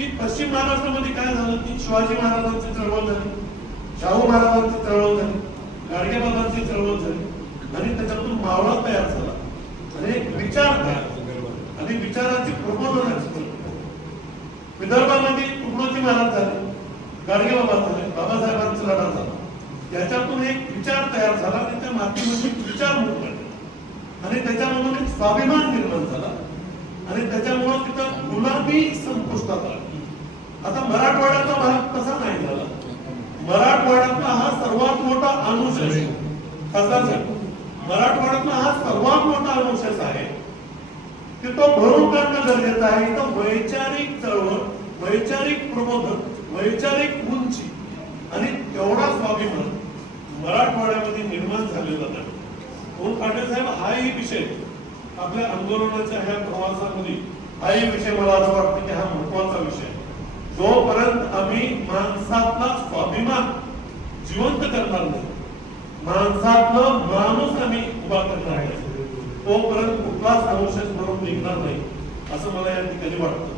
की पश्चिम महाराष्ट्रामध्ये काय झालं की शिवाजी महाराजांची चळवळ झाली, शाहू महाराजांची चळवळ झाली, गाडगेबाबांची चळवळ झाली आणि त्याच्यातून मावळा तयार झाला आणि एक विचार तयार झाला आणि विचाराची प्रबोधनाची. विदर्भामध्ये तुकडोजी महाराज झाले, गाडगेबाबा झाले, बाबासाहेबांचा लढा झाला, याच्यातून एक विचार तयार झाला आणि त्या मातीमध्ये विचार मुक्त आणि त्याच्यामधून एक स्वाभिमान निर्माण झाला आणि त्याच्यामुळे तिथं गुलाबी संपुष्टात आला. आता मराठवाड्याचा भाग तसा नाही झाला. मराठवाड्यातला हा सर्वात मोठा अनुशेष खासदार साहेब, मराठवाड्यातला हा सर्वात मोठा अनुशेष आहे की तो भरून काढणं गरजेचं आहे. तो वैचारिक चळवळ, वैचारिक प्रबोधन, वैचारिक उंची आणि तेवढा स्वाभिमान मराठवाड्यामध्ये निर्माण झालेला नाही. म्हणून पाटील साहेब हाही विषय आपल्या आंदोलनाच्या ह्या प्रवासामध्ये हाही विषय मला असं वाटतं की हा महत्वाचा विषय. जोपर्यंत आम्ही माणसातला स्वाभिमान जिवंत करणार नाही, माणसातलं माणूस आम्ही उभा करणार नाही, तोपर्यंत कुठलाच अनुशेष म्हणून निघणार नाही असं मला या ठिकाणी वाटतं.